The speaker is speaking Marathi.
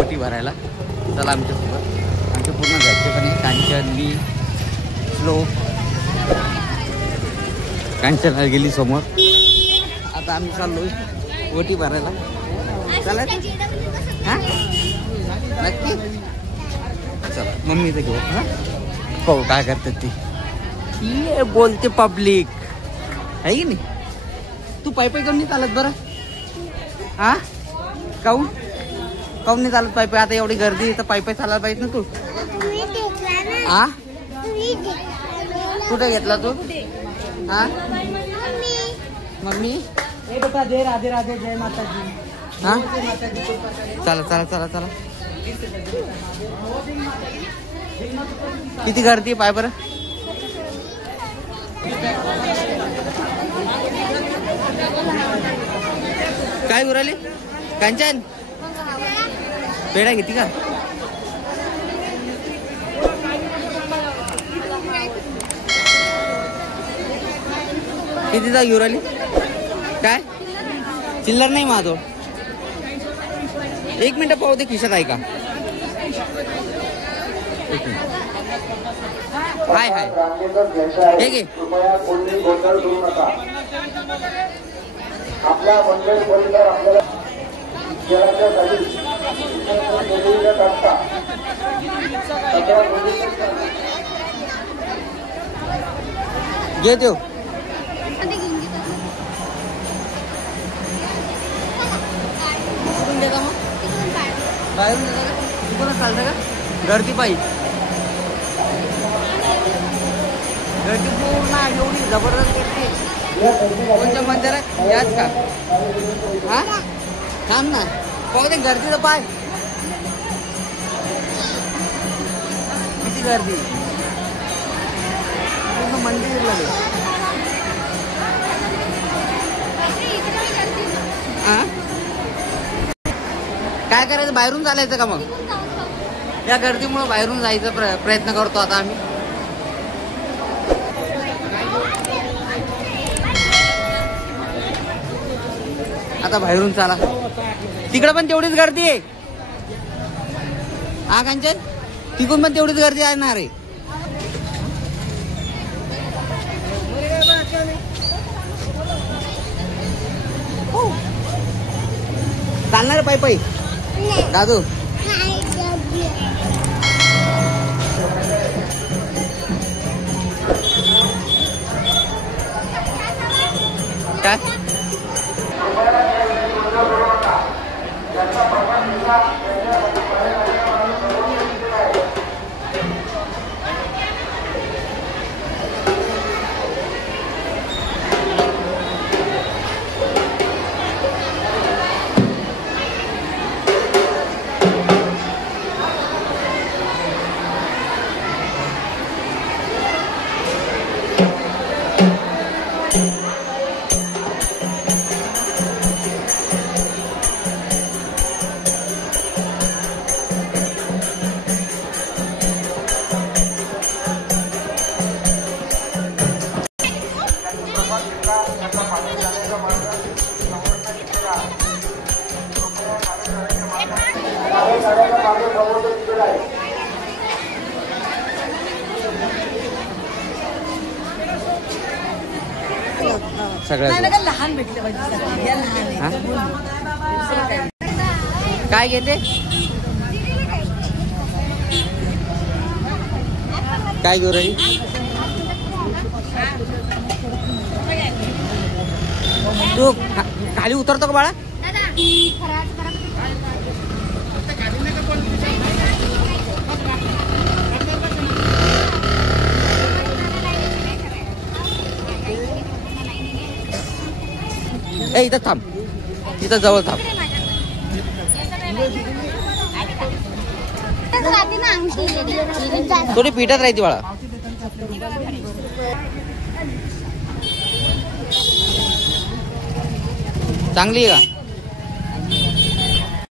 ओटी भरायला. चला आमच्यासोबत. आमच्या पूर्ण घरचे पण आहे. कांचन, मी, श्लोक. कांचन गेली समोर. आता आम्ही चाललोय ओटी भरायला. चला हां नक्की. चला मम्मीचं घेऊ. हां पाहू काय करतात ती. ये बोलते पब्लिक आहे की नाही. तू पायी काऊन नाही चालत बरं. हा काऊन नाही चालत पायी. आता एवढी गर्दी तर पायी चालायला पाहिजे ना तू. हा कुठे घेतला तू. हा मम्मी राधे राधे जय माता दी. हा चला चला चला चला. किती गर्दी पाय बरं. काय उराली कांचन. पेढा घेते का. कितीचा घेऊ राहिली. काय चिल्लर नाही माझो. 1 मिनिट पाहू दे खिशात आहे का. हाय हाय हे घे. आपल्या मंडळ परिसर आपल्याला घे देऊ. देता मग बाहेरून देता का. तिकडूनच चालतं का. गर्दी पाहिजे. गर्दी पूर्ण एवढी जबरदस्त गर्दी. कोणत्या मंदिरात याच का. हा थांब ना पाहू दे गर्दीचं पाय. किती गर्दी पूर्ण मंदिर लागेल. हा काय करायचं बाहेरून चालायचं का. मग या गर्दीमुळे बाहेरून जायचा प्रयत्न करतो आता आम्ही. आता बाहेरून चला. तिकडे पण तेवढीच गर्दी आहे. हा कांचन तिकडून पण तेवढीच गर्दी येणार आहे. चालणार पायी पायी दादू. काय सगळं लहान भेटलं काय घेते. काय घेऊ राही. तू खाली उतरतो का बाळा. इथं थांब. इथं जवळ थांब. थोडी पिठात राहते बाळा. चांगली आहे का.